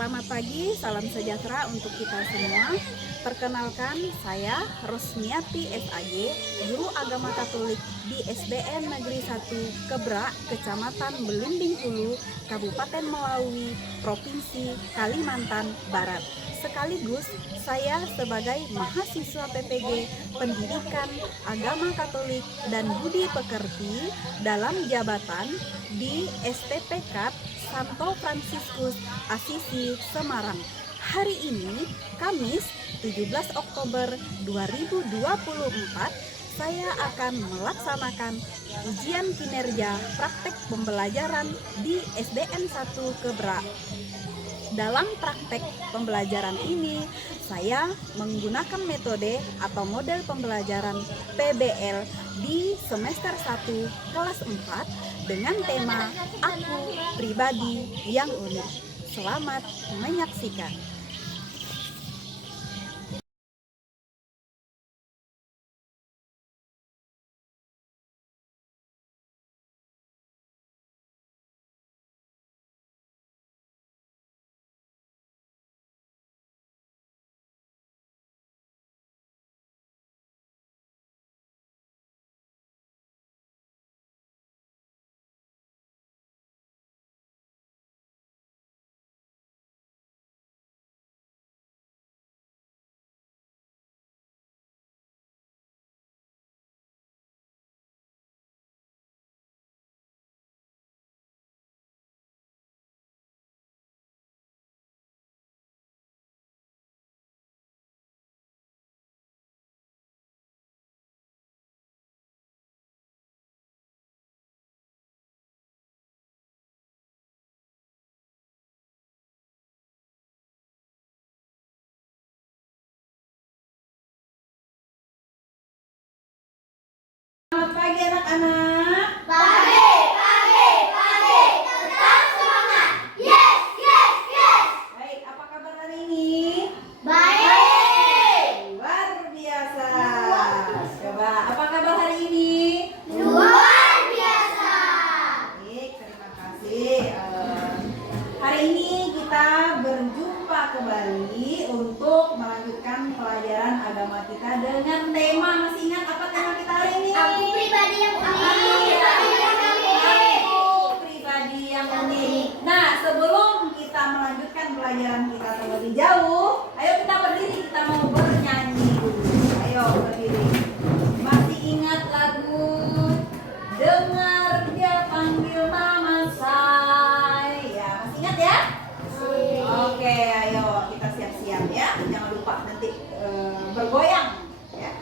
Selamat pagi, salam sejahtera untuk kita semua. Perkenalkan, saya Rosmiati SAG, Guru Agama Katolik di SDN Negeri 1 Kebra, Kecamatan Belimbing Hulu, Kabupaten Melawi, Provinsi Kalimantan Barat. Sekaligus saya sebagai mahasiswa PPG Pendidikan Agama Katolik dan Budi Pekerti dalam jabatan di STPK Santo Fransiskus Asisi Semarang. Hari ini, Kamis 17 Oktober 2024, saya akan melaksanakan ujian kinerja praktek pembelajaran di SDN 1 Kebra. Dalam praktek pembelajaran ini, saya menggunakan metode atau model pembelajaran PBL di semester 1 kelas 4 dengan tema Aku Pribadi yang Unik. Selamat menyaksikan. Selamat pagi anak-anak. Pagi. Tetap semangat. Yes. Baik, apa kabar hari ini? Baik. Luar biasa. Coba, apa kabar hari ini? Luar biasa. Baik, terima kasih. Hari ini kita berjumpa kembali untuk melanjutkan pelajaran agama kita dengan tema, masih ingat apa tema kita hari ini? Aku pribadi yang unik. Aku pribadi yang unik. Nah, sebelum kita melanjutkan pelajaran kita terlebih jauh, ayo kita berdiri, kita mau bernyanyi dulu. Ayo berdiri. Masih ingat lagu Dengar Dia Panggil Nama Saya? Masih ingat ya? Oke, ayo kita siap-siap ya. Jangan lupa nanti bergoyang ya.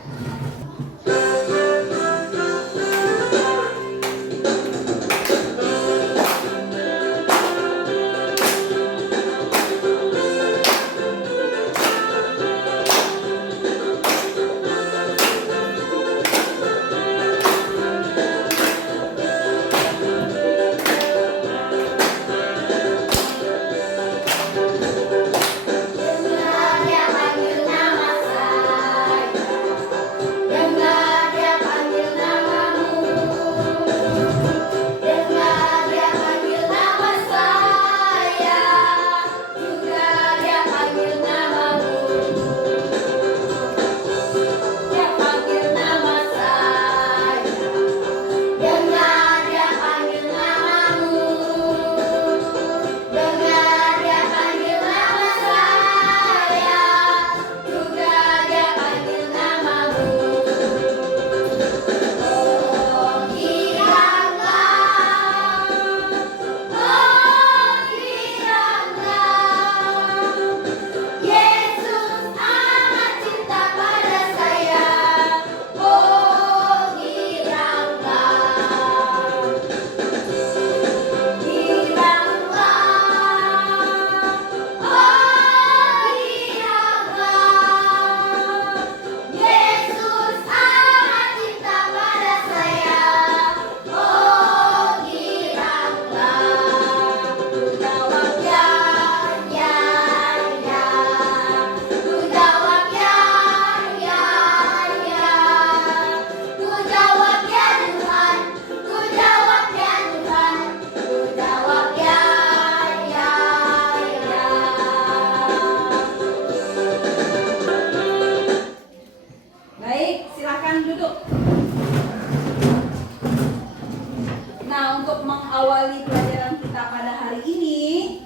mengawali pelajaran kita pada hari ini,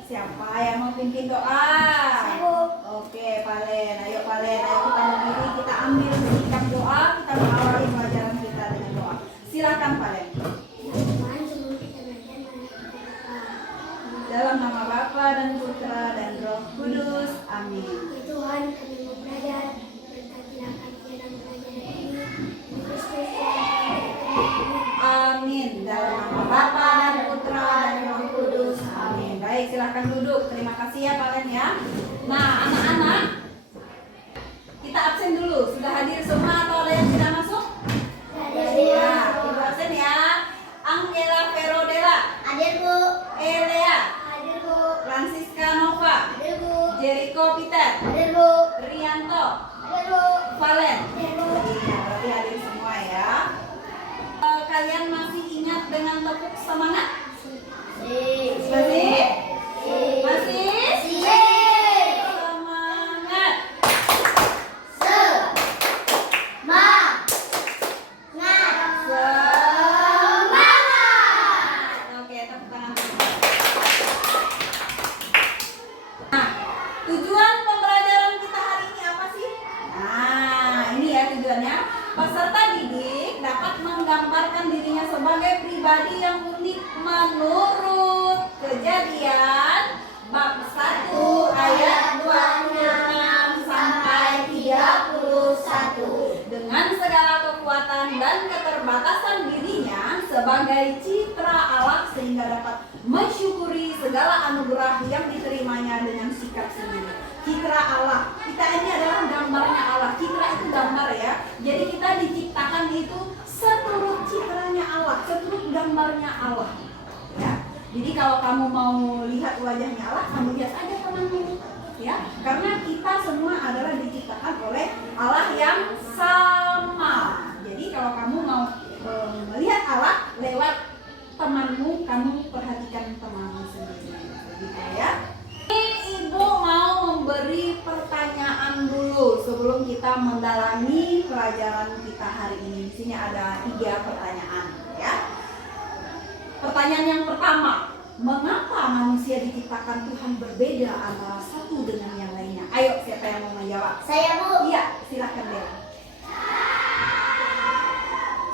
siapa yang mau pimpin doa? Oke, Palen. Ayo Palen, ayo kita berdiri, kita ambil sikap doa, kita mengawali pelajaran kita dengan doa. Silakan Palen. Dalam nama Bapa dan Putra dan Roh Kudus. Amin. Tuhan, kami mau belajar, berkatilah kami dalam pelajaran ini. Kristus Amin. Dalam nama Bapa dan Putra dan Roh Kudus. Amin. Baik, silakan duduk. Terima kasih ya Palen ya. Nah, anak-anak, kita absen dulu. Sudah hadir semua atau ada yang tidak masuk? Ya, ibu absen ya. Angela Verodela, Hadir Bu, Elea, hadir Bu, Francisca Nova, hadir Bu, Jericho Peter, hadir Bu, Rianto, hadir Bu, Valen. hadir Bu. Iya, berarti hadir semua ya. Kalian masih ingat dengan tepuk semangat? Masih? Masih? Semangat. Oke, tepuk tangan. Nah, tujuan pembelajaran kita hari ini apa sih? Nah, ini ya tujuannya. Peserta didik dapat menggambarkan dirinya sebagai pribadi yang unik menurut Kejadian bab 1 ayat 26 sampai 31. Dengan segala kekuatan dan keterbatasan dirinya sebagai citra Allah sehingga dapat mensyukuri segala anugerah yang diterimanya dengan sikap sendiri. Citra Allah, kita ini adalah gambarnya Allah. Citra itu gambar ya. Jadi kita diciptakan itu seturut citranya Allah, seturut gambarnya Allah. Ya. Jadi kalau kamu mau lihat wajahnya Allah, kamu lihat aja temanmu. Ya, karena kita semua adalah diciptakan oleh Allah yang sama. Jadi kalau kamu mau melihat Allah lewat temanmu, kamu perhatikan temanmu sendiri. Begitu ya. Ibu mau memberi pertanyaan dulu sebelum kita mendalami pelajaran kita hari ini. Di sini ada 3 pertanyaan ya. Pertanyaan yang pertama, mengapa manusia diciptakan Tuhan berbeda antara satu dengan yang lainnya? Ayo, siapa yang mau menjawab? Saya Bu, Iya, silakan Bella.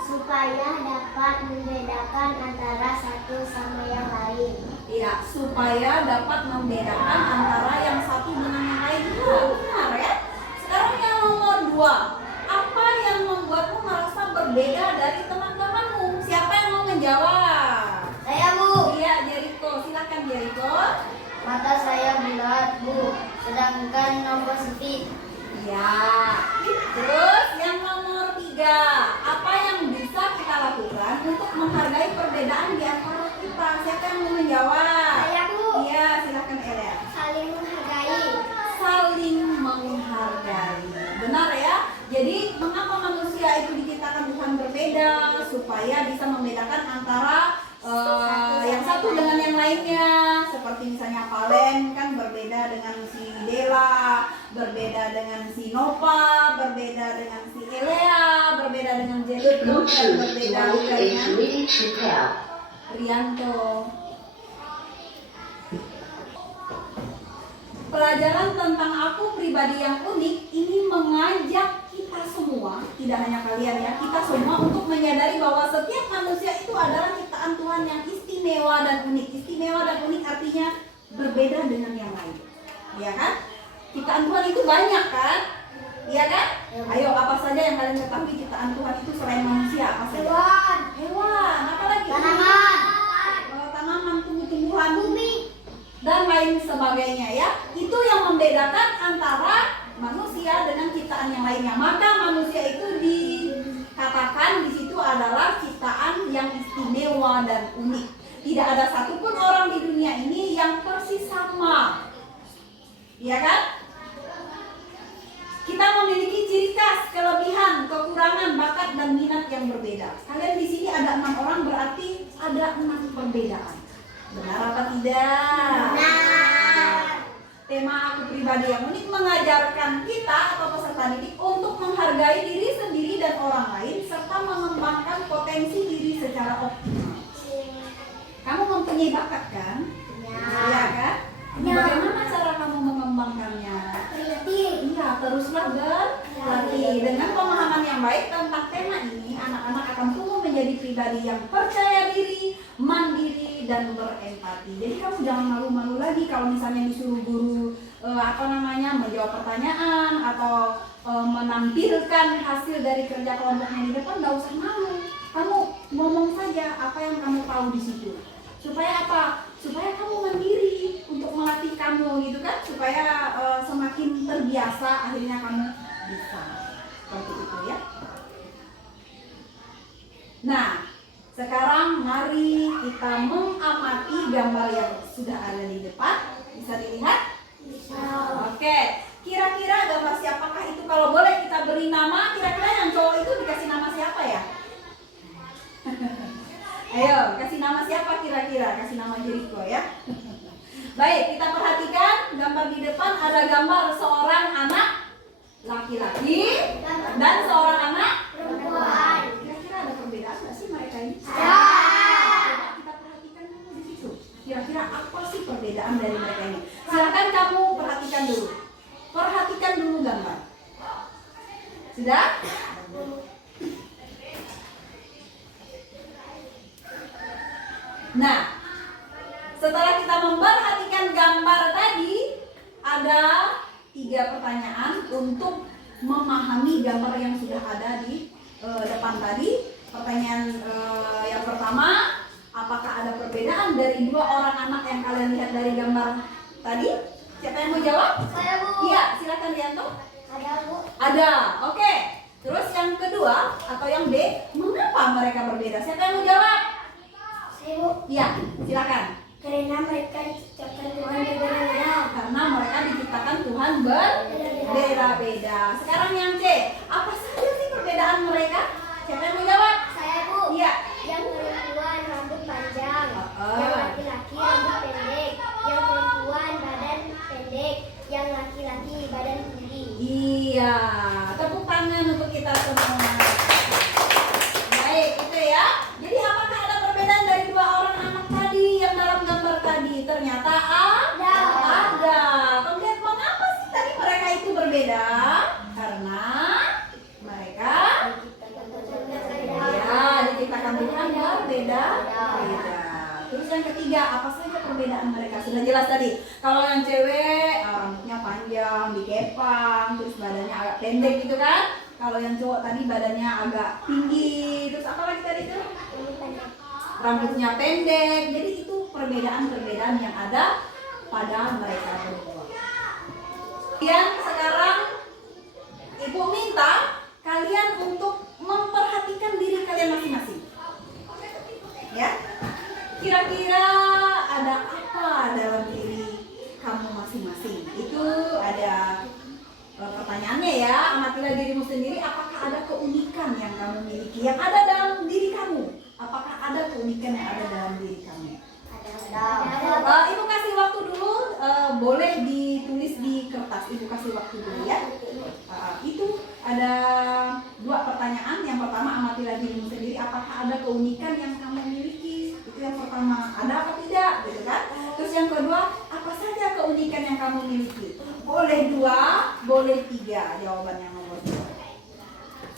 supaya dapat membedakan antara satu sama yang lain. Iya, supaya dapat membedakan antara yang satu dengan yang lain. Benar ya. Sekarang yang nomor 2, apa yang membuatmu merasa berbeda dari teman-temanmu? Siapa yang mau menjawab? Saya Bu, Iya, Jericho. Silakan Jericho. mata saya bulat Bu, sedangkan nomor sempit. Ya. Terus yang nomor 3, apa yang bisa kita lakukan untuk menghargai perbedaan di antara kita? Siapa yang mau menjawab? Saya Bu, Iya, silakan Elea. saling menghargai. Saling menghargai. Benar ya? Jadi mengapa manusia itu diciptakan Tuhan berbeda? Supaya bisa membedakan antara yang satu dengan yang lainnya. Seperti misalnya Valen kan berbeda dengan si Dela, berbeda dengan si Nova, berbeda dengan si Elea, berbeda dengan Jericho, dan berbeda juga dengan Rianto. Pelajaran tentang aku pribadi yang unik ini mengajak kita semua, tidak hanya kalian ya, kita semua untuk menyadari bahwa setiap manusia itu adalah ciptaan Tuhan yang istimewa dan unik. Istimewa dan unik artinya berbeda dengan yang lain. Ya kan? Ciptaan Tuhan itu banyak kan? Iya kan? Ayo, apa saja yang kalian ketahui ciptaan Tuhan itu selain manusia? Apa saja? Hewan, Hewan, apa lagi? tanaman, Tanaman, tumbuh-tumbuhan, bumi. dan lain sebagainya ya. Itu yang membedakan antara manusia dengan ciptaan yang lainnya. Maka manusia itu dikatakan di situ adalah ciptaan yang istimewa dan unik. Tidak ada satupun orang di dunia ini yang persis sama. Iya kan? Kita memiliki ciri khas, kelebihan, kekurangan, bakat dan minat yang berbeda. Kalian di sini ada 6 orang, berarti ada 6 perbedaan. Benar apa tidak? Benar. Tema aku pribadi yang unik mengajarkan kita atau peserta didik untuk menghargai diri sendiri dan orang lain serta mengembangkan potensi diri secara optimal. Kamu Kamu mempunyai bakat kan? Iya kan? Ya. Bagaimana cara kamu mengembangkannya? Iya, teruslah berlatih. Dengan pemahaman yang baik tentang tema ini, anak-anak akan tumbuh menjadi pribadi yang percaya diri, mandiri, dan berempati. Jadi kamu jangan malu-malu lagi kalau misalnya disuruh guru menjawab pertanyaan atau menampilkan hasil dari kerja kelompoknya di depan. Nggak usah malu. Kamu ngomong saja apa yang kamu tahu di situ. Supaya apa? Supaya kamu mandiri untuk melatih kamu gitu kan, supaya semakin terbiasa akhirnya kamu bisa seperti itu ya. Nah, sekarang mari kita mengamati gambar yang sudah ada di depan. Bisa dilihat? Bisa. Oke, kira-kira gambar siapakah itu? Kalau boleh kita beri nama, kira-kira yang cowok itu dikasih nama siapa ya? Ayo, kasih nama siapa kira-kira? Kasih nama Jericho ya. Baik, kita perhatikan gambar di depan. Ada gambar seorang anak laki-laki dan seorang anak Perempuan. Kira-kira ada perbedaan nggak sih mereka ini? Ada. Coba kita perhatikan dulu di situ. Kira-kira apa sih perbedaan dari mereka ini? Silakan kamu perhatikan dulu. Perhatikan dulu gambar. Sudah? Nah, setelah kita memperhatikan gambar tadi, ada 3 pertanyaan untuk memahami gambar yang sudah ada di depan tadi. Pertanyaan yang pertama, apakah ada perbedaan dari 2 orang anak yang kalian lihat dari gambar tadi? Siapa yang mau jawab? Saya, Bu. Iya, silakan Rianto. Ada, Bu. Ada, oke. Terus yang kedua atau yang B, mengapa mereka berbeda? Siapa yang mau jawab? Saya, Bu. Iya, silakan. Karena mereka diciptakan Tuhan berbeda-beda. Karena mereka diciptakan Tuhan berbeda-beda. Sekarang yang C, apa saja sih perbedaan mereka? Siapa yang mau jawab? Saya, Bu. Iya. Yang perempuan rambut panjang, Oh. yang laki-laki rambut pendek, yang perempuan badan pendek, yang laki-laki badan tinggi. Iya, tepuk tangan untuk kita semua. Baik, itu ya. Jadi apakah ada perbedaan dari 2 orang anak tadi yang dalam gambar tadi? Ternyata ada. Kemudian mengapa sih tadi mereka itu berbeda? Karena mereka diciptakan Tuhan berbeda. Terus yang ketiga, apa saja perbedaan mereka? Sudah jelas tadi. Kalau yang cewek rambutnya panjang, dikepang, terus badannya agak pendek gitu kan. Kalau yang cowok tadi badannya agak tinggi. Terus apa lagi tadi itu? Rambutnya pendek. Jadi itu perbedaan-perbedaan yang ada pada mereka berdua. Kemudian sekarang Ibu minta kalian untuk memperhatikan diri kalian masing-masing. Ya. Kira-kira ada apa dalam diri kamu masing-masing? Itu ada pertanyaannya ya. Amatilah dirimu sendiri. Apakah ada keunikan yang kamu miliki yang ada dalam diri kamu? Apakah ada keunikan yang ada dalam diri kamu? Ibu kasih waktu dulu. Boleh ditulis di kertas. Ibu kasih waktu dulu ya. Itu ada 2 pertanyaan. Yang pertama, amatilah dirimu sendiri. Apakah ada keunikan yang kamu miliki? Itu yang pertama. Ada apa tidak? Gitu kan? Terus yang kedua, apa saja keunikan yang kamu miliki? Boleh 2, boleh 3. Jawaban yang nomor 2.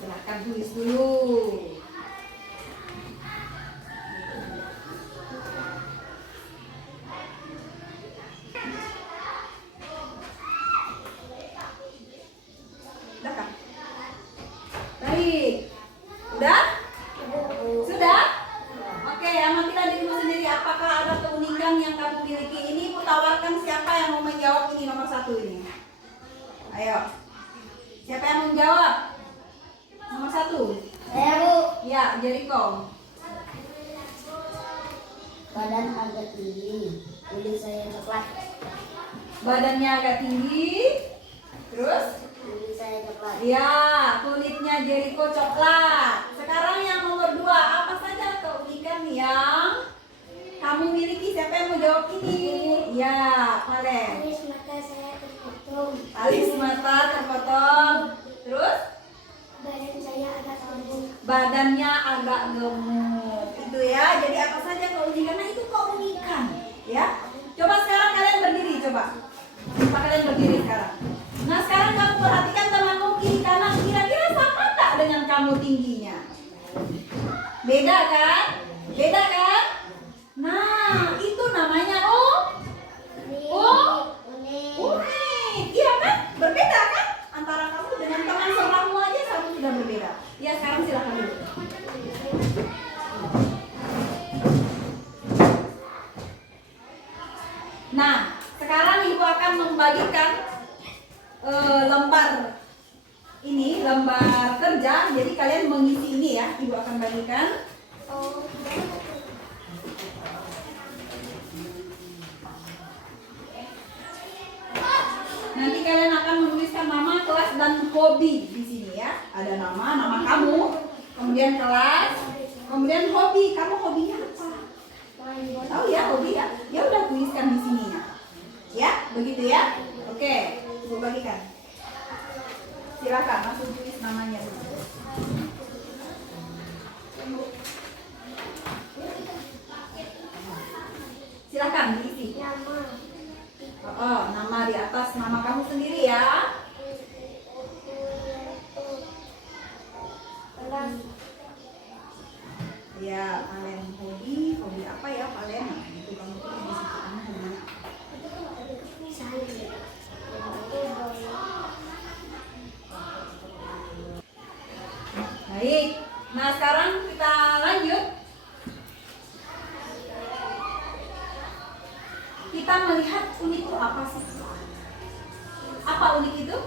Silahkan tulis dulu. Udah kan? Baik. Udah? Sudah? Oke, amatilah dirimu sendiri. Apakah ada keunikan yang kamu miliki? Ini Ibu tawarkan siapa yang mau menjawab ini nomor 1 ini. Ayo. Siapa yang mau menjawab? Nomor 1. Saya, Bu. Ya, Jericho. Badan agak tinggi, kulit saya coklat. Badannya agak tinggi. Terus? Kulit saya coklat. Ya, kulitnya Jericho coklat. Sekarang yang nomor 2, apa saja keunikan yang kamu miliki? Siapa yang mau jawab ini? Ya, Valen. Alis mata saya terpotong. Alis mata terpotong. Terus? Badan saya agak gemuk. Badannya agak gemuk. Itu ya. Jadi apa saja keunikan? Nah, itu keunikan Ya. Coba sekarang kalian berdiri, coba. Coba kalian berdiri sekarang. Nah, sekarang kamu perhatikan temanmu kiri kanan, kira-kira sama tak dengan kamu tingginya? Beda kan? Beda kan? Nah, itu namanya unik. Iya kan? Berbeda kan? Antara kamu dengan teman sebelahmu aja kamu sudah berbeda. Ya, sekarang silakan dulu. Nah, sekarang ibu akan membagikan lembar ini, lembar kerja. Jadi kalian mengisi ini ya. Ibu akan bagikan. Nanti kalian akan menuliskan nama, kelas, dan hobi di sini ya. Ada nama kamu, kemudian kelas, kemudian hobi. Kamu hobinya apa? Tahu ya hobi ya? Ya udah tuliskan di sini ya. Ya, begitu ya. Oke, ibu bagikan. Silakan langsung tulis namanya dulu. Silakan diisi. Nama di atas nama kamu sendiri ya. Ya, kalian hobi apa ya kalian? Itu kamu tulis di situ kamu hobinya. Baik. Nah, sekarang kita lanjut. Kita melihat unik itu apa sih? Apa unik itu?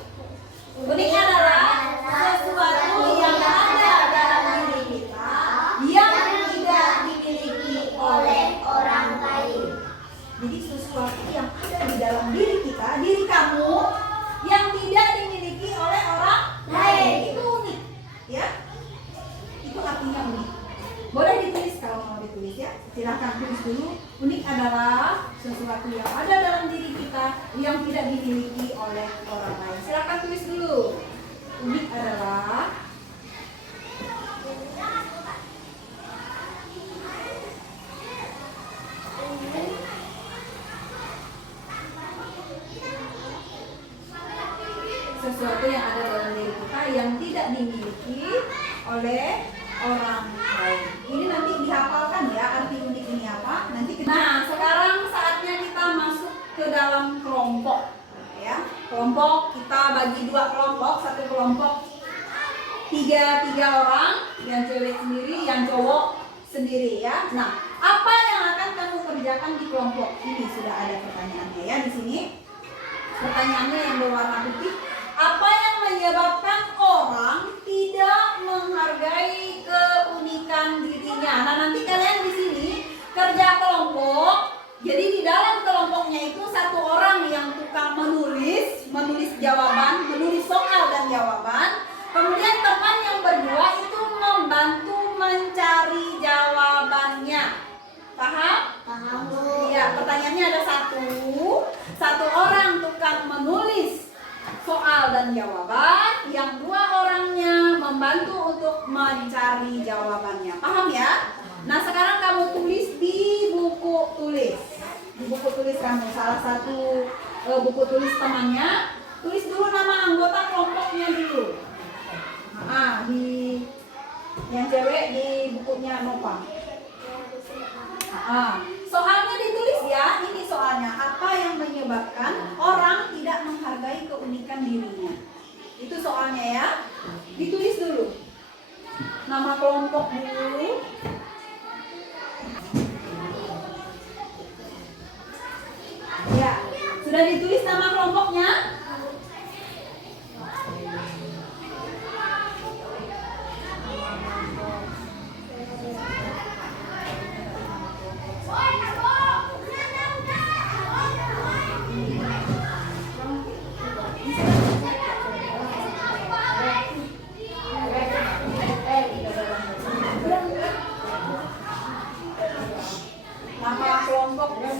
Unik adalah sesuatu yang ada dalam diri kita yang tidak dimiliki oleh orang lain. Jadi sesuatu yang ada di dalam diri kita, diri kamu yang tidak dimiliki oleh orang lain. Itu unik, ya? Itu artinya unik. Boleh ditulis kalau mau ditulis ya. Silahkan tulis dulu. Unik adalah sesuatu yang ada dalam diri kita yang tidak dimiliki oleh orang lain. Silahkan tulis dulu. Unik adalah sesuatu yang ada dalam diri kita yang tidak dimiliki oleh orang lain. Ini nanti dihafalkan ya, arti unik ini apa. Nah, sekarang saatnya kita masuk ke dalam kelompok ya. Kelompok kita bagi dua kelompok. Satu kelompok tiga orang, yang cewek sendiri, yang cowok sendiri ya. Nah, apa yang akan kamu kerjakan di kelompok ini? Sudah ada pertanyaannya ya di sini. Pertanyaannya yang berwarna putih. Apa yang menyebabkan orang tidak menghargai keunikan dirinya? Nah, nanti kalian di sini kerja kelompok. Jadi di dalam kelompoknya itu satu orang yang tukang menulis jawaban, menulis soal dan jawaban. Kemudian teman yang berdua itu membantu mencari jawabannya. Paham? Paham. Iya, pertanyaannya ada satu orang tukang menulis soal dan jawaban, yang dua orangnya membantu untuk mencari jawabannya. Paham ya? Nah, sekarang kamu tulis di buku tulis. Di buku tulis kamu, salah satu buku tulis temannya, tulis dulu nama anggota kelompoknya dulu. Nah, di yang cewek di bukunya Nopang. Soalnya ditulis ya, ini soalnya apa yang menyebabkan orang tidak menghargai keunikan dirinya. Itu soalnya ya, ditulis dulu. Nama kelompok dulu. Ya, sudah ditulis nama kelompoknya? Nama kelompok dulu.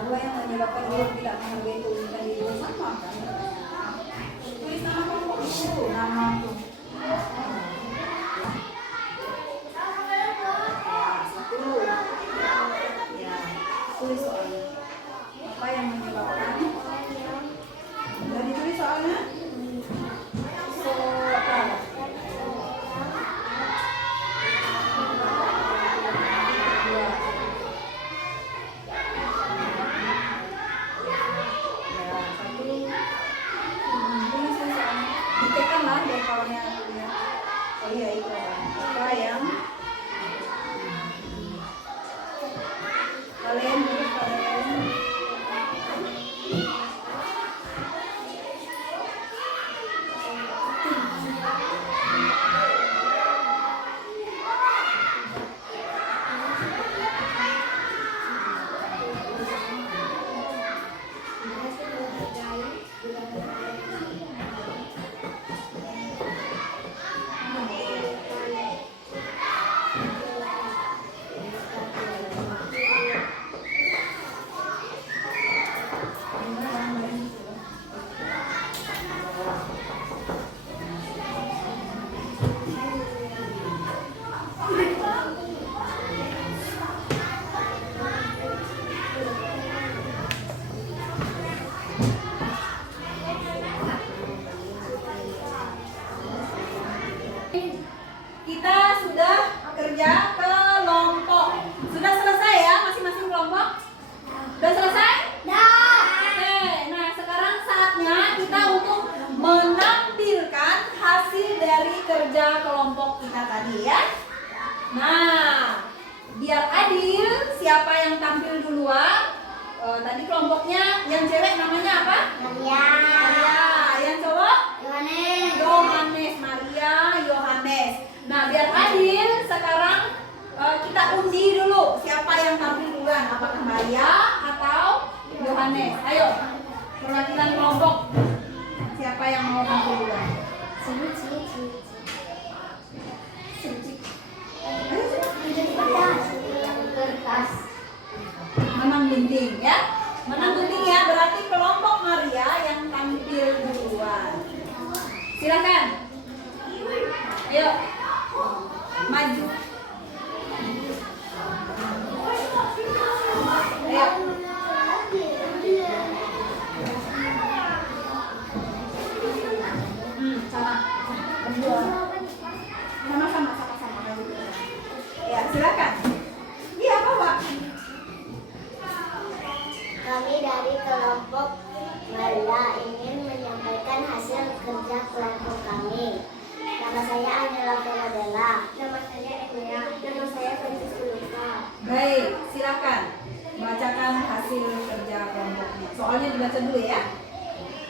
Apa yang menyebabkan orang tidak menghargai keunikan diri sama kan? Tulis nama kelompok dulu, nama kerja kelompok. Sudah selesai ya masing-masing kelompok? Sudah selesai? Oke, nah sekarang saatnya kita untuk menampilkan hasil dari kerja kelompok kita tadi ya. Nah, biar adil, siapa yang tampil duluan? Tadi kelompoknya yang cewek namanya apa? Maria. Maria. Yang cowok? Yohanes. Yohanes. Maria, Yohanes. Nah, biar adil, sekarang kita undi dulu siapa yang tampil duluan, apakah Maria atau Yohanes. Ayo, perwakilan kelompok, siapa yang mau tampil duluan? Kertas. Menang gunting ya. Menang gunting ya, berarti kelompok Maria yang tampil duluan. Silakan. Ayo. Maju. Ayo. Sama. Sama-sama maju. Ya, silakan. Iya, Pak. Kami dari kelompok Maria ingin menyampaikan hasil kerja kelompok kami. Nama saya Angela Fernadella. Nama saya Emilia. Nama saya Francisca Luka. Baik, silakan bacakan hasil kerja kelompoknya. Soalnya dibaca dulu ya.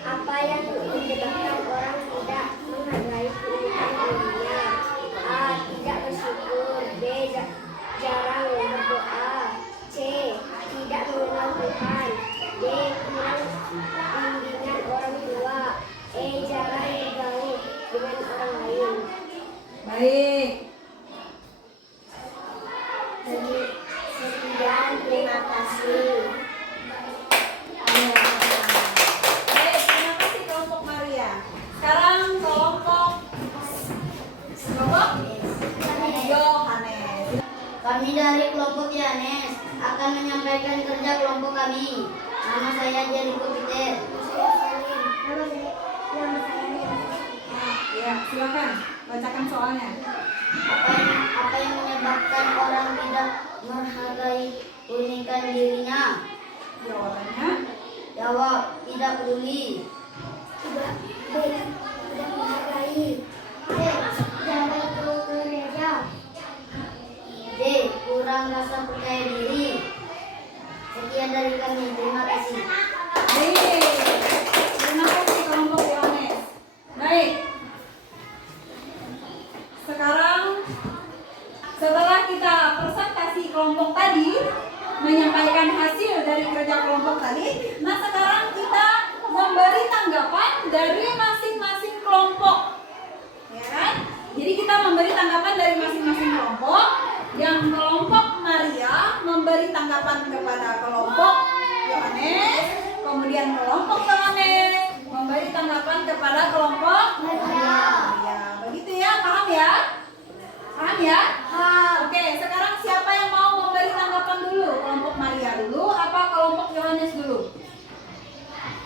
Apa yang menyebabkan orang tidak menghargai keunikan dirinya? A. Tidak bersyukur. B. Jarang berdoa. C. Tidak mengenal Tuhan. D. Kurang bimbingan orang tua. E. Jarang bergaul dengan orang lain. Baik. Sekian, terima kasih. Baik, terima kasih kelompok Maria. Sekarang kelompok Yohanes. Kami dari kelompok Yohanes akan menyampaikan kerja kelompok kami. Nama saya Jericho Peter. Ya, silakan bacakan soalnya. Apa yang menyebabkan orang tidak menghargai keunikan dirinya? Jawabannya Jawab, tidak peduli. Tidak menghargai. C. Jarang ke gereja. D. Kurang rasa percaya diri. Sekian dari kami, terima kasih. baik. Terima kasih kelompok Yohanes. Baik. Sekarang setelah kita presentasi kelompok tadi, menyampaikan hasil dari kerja kelompok tadi, nah sekarang kita memberi tanggapan dari masing-masing kelompok. Ya kan? Jadi kita memberi tanggapan dari masing-masing kelompok. Yang kelompok Maria memberi tanggapan kepada kelompok Yohanes, kemudian kelompok Yohanes memberi tanggapan kepada kelompok Maria. Begitu ya, paham ya? Paham ya? Oke, sekarang siapa yang mau memberi tanggapan dulu? Kelompok Maria dulu apa kelompok Yohanes dulu?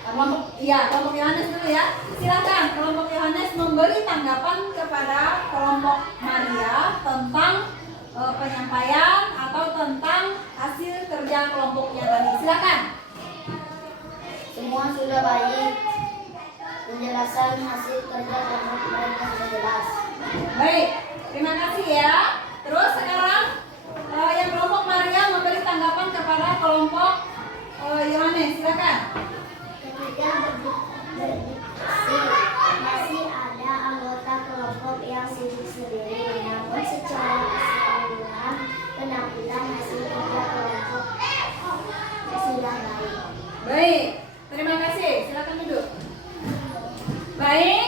Kelompok Yohanes dulu ya. Silakan kelompok Yohanes memberi tanggapan kepada kelompok Maria tentang penyampaian atau tentang hasil kerja kelompoknya tadi. Silakan. Semua sudah baik. Penjelasan hasil kerja kelompok mereka sudah jelas. Baik, terima kasih ya. Terus sekarang yang kelompok Maria memberi tanggapan kepada kelompok Yohanes. Silakan. Ketika berdiskusi, masih ada anggota kelompok yang sibuk sendiri, namun secara keseluruhan penampilan hasil kerja kelompok sudah baik. Baik, terima kasih. Silakan duduk. Baik,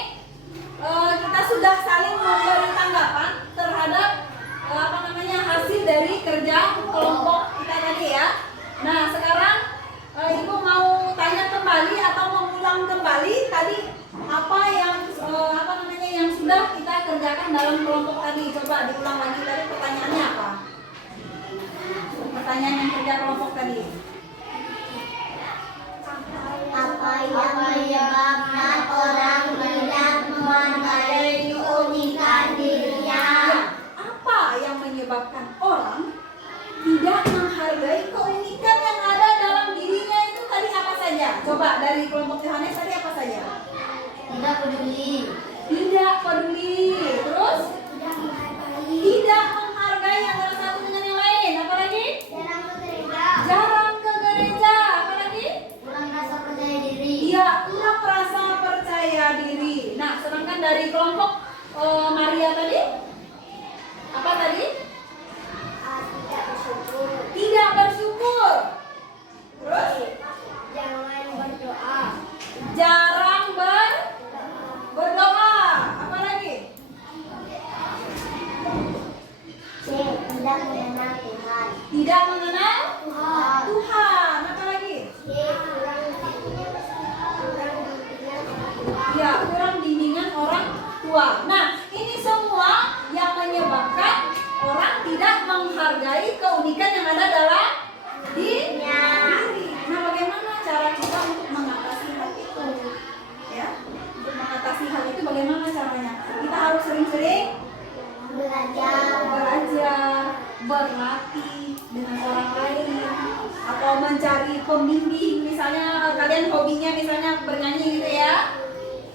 kita sudah saling memberi tanggapan terhadap hasil dari kerja kelompok kita tadi ya. Nah, sekarang Ibu mau tanya kembali atau mengulang kembali tadi apa yang yang sudah kita kerjakan dalam kelompok tadi. Coba diulang lagi tadi pertanyaannya apa? Pertanyaan yang kerja kelompok tadi. Apa yang menyebabkan orang tidak menghargai keunikan dirinya? Apa yang menyebabkan menyebabkan orang tidak menghargai keunikan yang ada dalam dirinya itu tadi apa saja? Coba dari kelompok Yohanes tadi apa saja? Tidak peduli. Tidak peduli. Terus? Tidak menghargai antara satu dengan yang lain. Apa lagi? Jarang ke gereja. Apa lagi? Kurang rasa percaya diri. Iya, kurang rasa percaya diri. Nah, sedangkan dari kelompok Maria tadi? Apa tadi? Tidak bersyukur. Tidak bersyukur. Terus? Jangan berdoa. Jarang berdoa. Apa lagi? C. Tidak mengenal Tuhan. Tidak mengenal Tuhan. Tuhan. Apa lagi? D. Kurang bimbingan orang tua. Ya, kurang bimbingan orang tua. Nah, ini semua yang menyebabkan orang tidak menghargai keunikan yang ada dalam diri. Nah, bagaimana cara kita untuk mengatasi hal itu? Ya, untuk mengatasi hal itu bagaimana caranya? Kita harus sering-sering belajar, berlatih dengan orang lain, atau mencari pembimbing. Misalnya kalian hobinya misalnya bernyanyi gitu ya.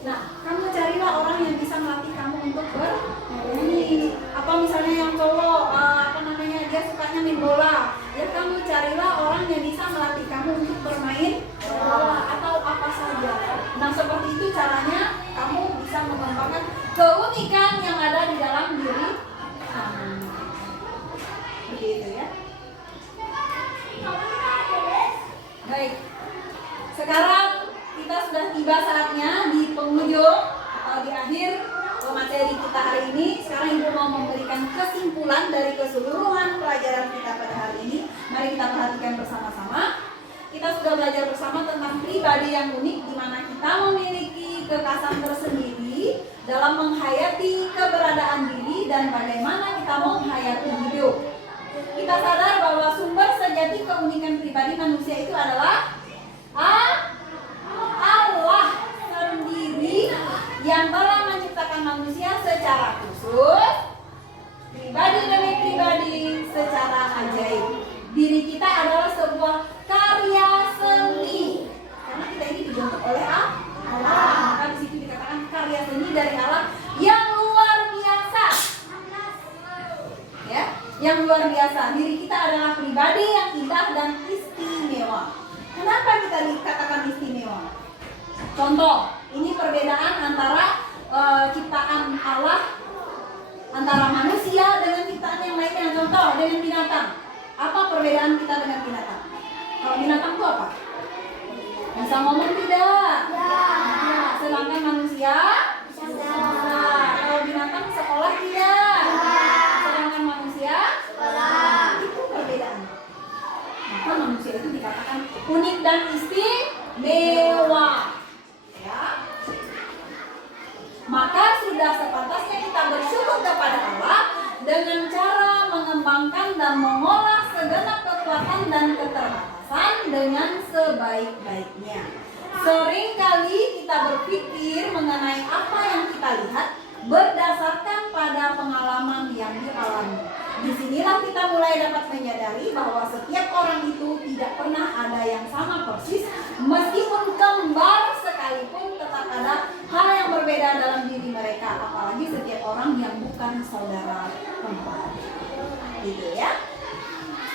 Nah, kamu carilah orang yang bisa melatih kamu untuk bernyanyi. Apa misalnya yang cowok, dia sukanya main bola. Ya kamu carilah orang yang bisa melatih kamu untuk bermain bola atau apa saja. Nah, seperti itu caranya kamu bisa mengembangkan keunikan yang ada di dalam diri kamu. Begitu ya. Baik. Sekarang kita sudah tiba saatnya di penghujung atau di akhir materi kita hari ini. Sekarang Ibu mau memberikan kesimpulan dari keseluruhan pelajaran kita pada hari ini. Mari kita perhatikan bersama-sama. Kita sudah belajar bersama tentang pribadi yang unik, di mana kita memiliki kekhasan tersendiri dalam menghayati keberadaan diri dan bagaimana kita menghayati hidup. Kita sadar bahwa sumber sejati keunikan pribadi manusia itu adalah Allah sendiri yang telah menciptakan manusia secara khusus, pribadi demi pribadi secara ajaib. Diri kita adalah sebuah karya seni, karena kita ini dibentuk oleh Allah. Maka di situ dikatakan karya seni dari Allah yang luar biasa. Ya, yang luar biasa. Diri kita adalah pribadi yang indah dan istimewa. Kenapa kita dikatakan istimewa? Contoh, ini perbedaan antara ciptaan Allah, antara manusia dengan ciptaan yang lainnya. Contoh, dengan binatang. Apa perbedaan kita dengan binatang? Kalau binatang itu apa? Bisa ngomong tidak? Ya. Sedangkan manusia bisa. Kalau binatang sekolah tidak? Sedangkan manusia sekolah. Itu perbedaan. Maka manusia itu dikatakan unik dan istimewa. Ya. Maka sudah sepantasnya kita bersyukur kepada Allah dengan cara mengembangkan dan mengolah segenap kekuatan dan keterbatasan dengan sebaik-baiknya. Seringkali kita berpikir mengenai apa yang kita lihat berdasarkan pada pengalaman yang dialami. Disinilah kita mulai dapat menyadari bahwa setiap orang itu tidak pernah ada yang sama persis, meskipun kembar sekalipun tetap ada hal yang berbeda dalam diri mereka, apalagi setiap orang yang bukan saudara kembar. Gitu ya.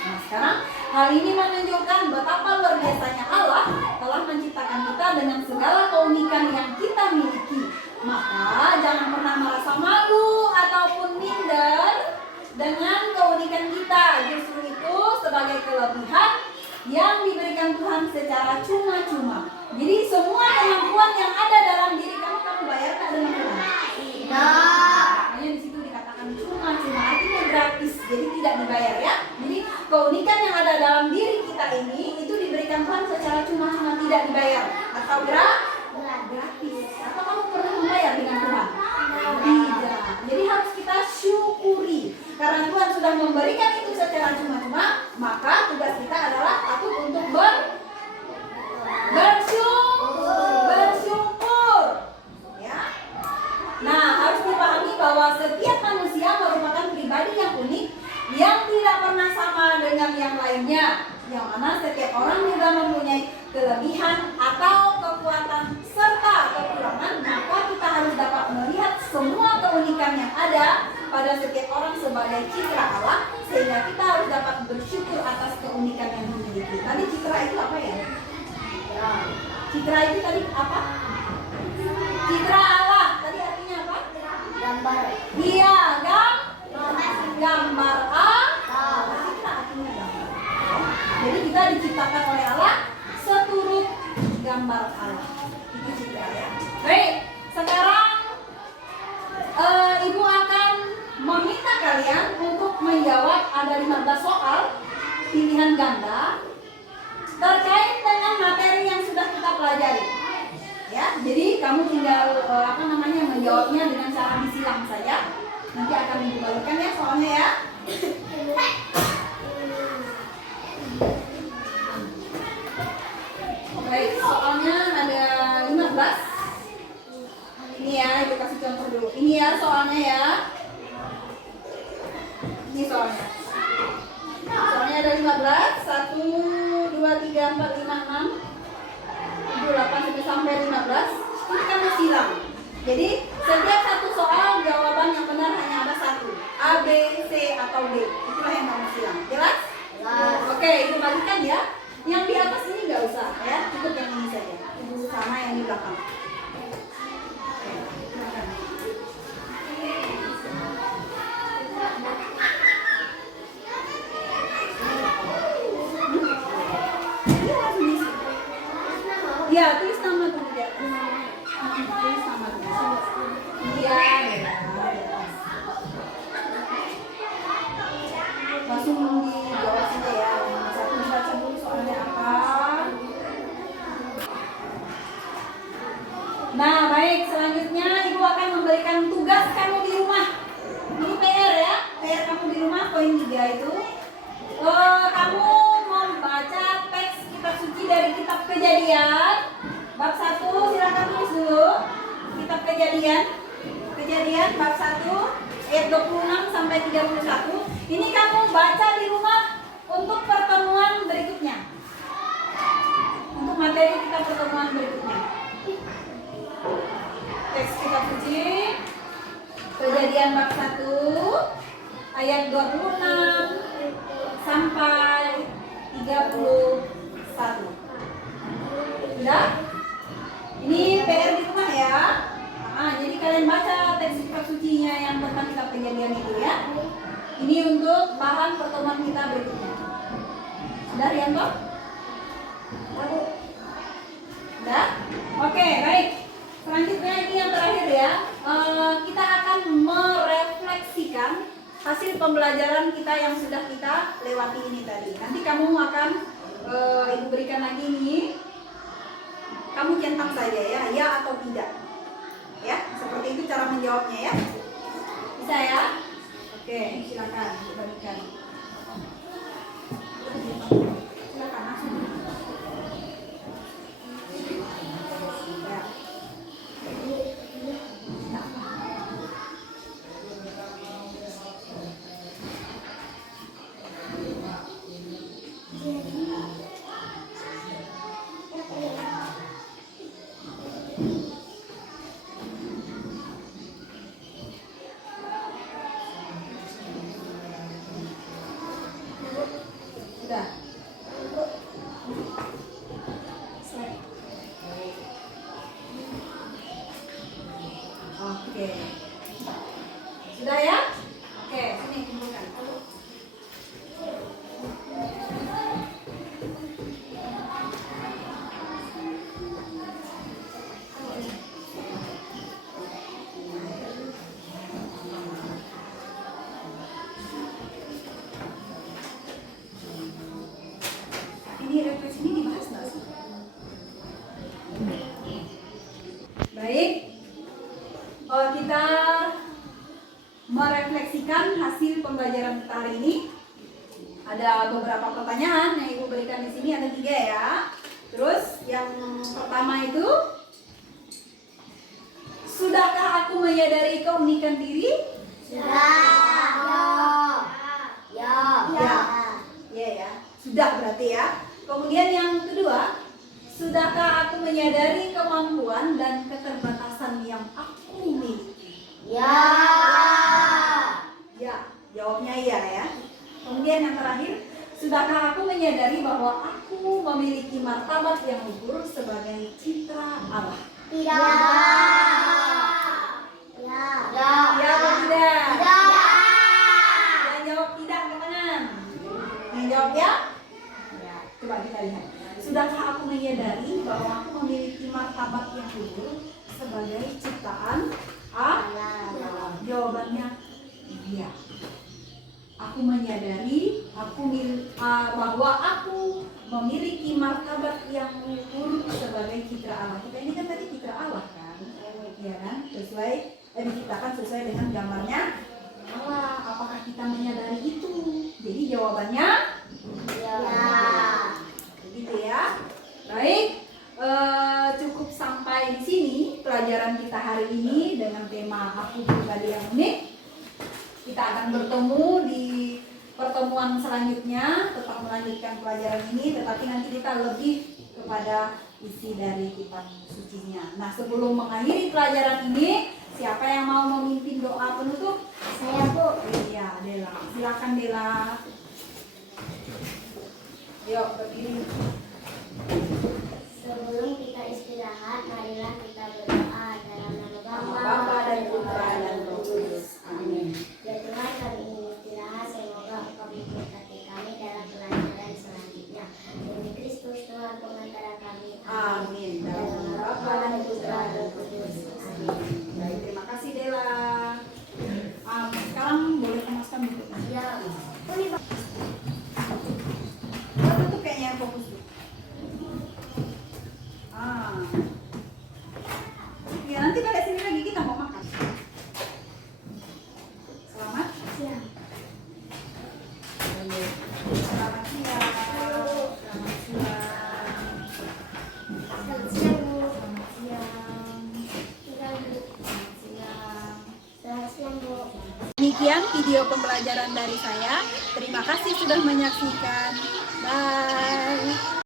Nah, sekarang hal ini menunjukkan betapa luar biasanya Allah telah menciptakan kita dengan segala keunikan yang kita miliki. Maka jangan pernah merasa malu ataupun minder dengan keunikan kita. Justru itu sebagai kelebihan yang diberikan Tuhan secara cuma-cuma. Jadi semua kemampuan yang ada dalam diri kamu bayar tak dengan Tuhan? Tidak. Makanya di situ dikatakan cuma-cuma, artinya gratis. Jadi tidak dibayar ya. Jadi keunikan yang ada dalam diri kita ini itu diberikan Tuhan secara cuma-cuma, tidak dibayar atau gratis. Atau kamu perlu membayar dengan Tuhan? Tidak. Jadi harus kita syukuri. Karena Tuhan sudah memberikan itu secara cuma-cuma, maka tugas kita adalah patut untuk bersyukur. Ya. Nah, harus dipahami bahwa setiap manusia merupakan pribadi yang unik tidak pernah sama dengan yang lainnya, yang mana setiap orang juga mempunyai kelebihan atau kekuatan serta kekurangan, maka kita harus dapat melihat semua keunikan yang ada pada setiap orang sebagai citra Allah, sehingga kita harus dapat bersyukur atas keunikan yang dimiliki. Tadi citra itu apa ya? Citra itu tadi apa? Citra Allah. Tadi artinya apa? Gambar. Iya, gambar Allah. Citra artinya gambar. Jadi kita diciptakan oleh Allah seturut gambar Allah. Itu citra ya. Baik, sekarang Ibu akan meminta kalian untuk menjawab ada 15 soal pilihan ganda terkait dengan materi yang sudah kita pelajari. Ya, jadi kamu tinggal menjawabnya dengan cara disilang saja. Nanti akan Ibu bagikan ya soalnya ya. Baik, soalnya ada 15. Ini ya, Ibu kasih contoh dulu. Ini ya soalnya ya. Ini soalnya. Soalnya ada 15. 1, 2, 3, 4, 5, 6, 7, 8 sampai 15. Ini kamu silang. Jadi setiap satu soal jawaban yang benar hanya ada satu. A, B, C atau D. Itulah yang kamu silang. Jelas? Jelas. Oke, Ibu bagikan ya. Yang di atas ini nggak usah ya, cukup yang ini saja. Ibu sama yang di belakang. Ya, tulis nama dulu ya. Tulis nama dulu. Iya, langsung dijawab saja ya. Satu dibaca dulu soalnya apa. Nah, baik. Selanjutnya Ibu akan memberikan tugas kamu di rumah. Ini PR ya. PR kamu di rumah poin 3 itu. Kamu membaca teks kitab suci dari kitab Kejadian bab 1, silakan tulis dulu. Kitab Kejadian bab 1 ayat 26 sampai 31. Ini kamu baca di rumah untuk pertemuan berikutnya. Untuk materi kita pertemuan berikutnya. Teks kitab suci Kejadian bab 1 ayat 26 sampai 31. Sudah? Ini PR di rumah ya. Jadi kalian baca teks kitab sucinya yang tentang kitab Kejadian itu ya. Ini untuk bahan pertemuan kita berikutnya. Sudah, Rianto? Sudah? Oke, baik. Selanjutnya ini yang terakhir ya. Kita akan merefleksikan hasil pembelajaran kita yang sudah kita lewati ini tadi. Nanti kamu akan Ibu berikan lagi ini. Kamu centang saja ya atau tidak. Ya, seperti itu cara menjawabnya ya. Bisa ya? Oke, silakan bagikan. Silakan langsung. Ya. Sudah. Oke. Sudah ya? Oke, sini kumpulkan. Ini refleksi ini dibahas nggak sih? Baik. Kita merefleksikan hasil pembelajaran kita hari ini. Ada beberapa pertanyaan yang Ibu berikan di sini, ada 3 ya. Terus yang pertama itu, sudahkah aku menyadari keunikan diri? Sudah. Ya. sudah berarti ya. Kemudian yang kedua, sudahkah aku menyadari kemampuan dan keterbatasan yang aku miliki? Ya. Ya, jawabnya iya ya. Kemudian yang terakhir, sudahkah aku menyadari bahwa aku memiliki martabat yang luhur sebagai citra Allah? Tidak. Ya. Ya. Ya atau tidak? Tidak. Yang jawab tidak ke kanan. Yang jawab ya? Ya, coba kita lihat. Sudahkah aku menyadari bahwa aku memiliki martabat yang luhur sebagai ciptaan Allah? Jawabannya iya. Aku menyadari bahwa aku memiliki martabat yang luhur sebagai citra Allah. Kita ini kan tadi citra Allah kan? Ya kan? Diciptakan sesuai dengan gambarnya Allah. Apakah kita menyadari itu? Jadi jawabannya Ya. begitu ya. Baik, cukup sampai di sini pelajaran kita hari ini dengan tema aku pribadi yang unik. Kita akan bertemu di pertemuan selanjutnya, tetap melanjutkan pelajaran ini, tetapi nanti kita lebih kepada isi dari kitab sucinya. Nah, sebelum mengakhiri pelajaran ini, siapa yang mau memimpin doa penutup? Saya, Bu. Iya, Dela. Silakan Dela. Yuk, berdiri. Sebelum kita istirahat, marilah kita berdoa dalam nama Nama Bapa Bapa dan Putra dan Roh Kudus. Amin. Ya Tuhan, kami ingin istirahat. Semoga Engkau memberkati kami dalam pelajaran selanjutnya. Demi Kristus Tuhan pengantara kami. Amin. Dalam nama Bapa dan Putra dan Roh Kudus. Amin. Baik, terima kasih Dela. Sekarang boleh kemaskan bukunya. Ya. Tutup kayaknya yang fokus tuh. Ya nanti balik sini lagi kita mau makan. Selamat Siang. Selamat siang. Selamat siang. Selamat siang, Bu. Selamat siang. Selamat siang. Selamat siang. Selamat siang, Bu. Demikian video pembelajaran dari saya. Terima kasih sudah menyaksikan. Bye.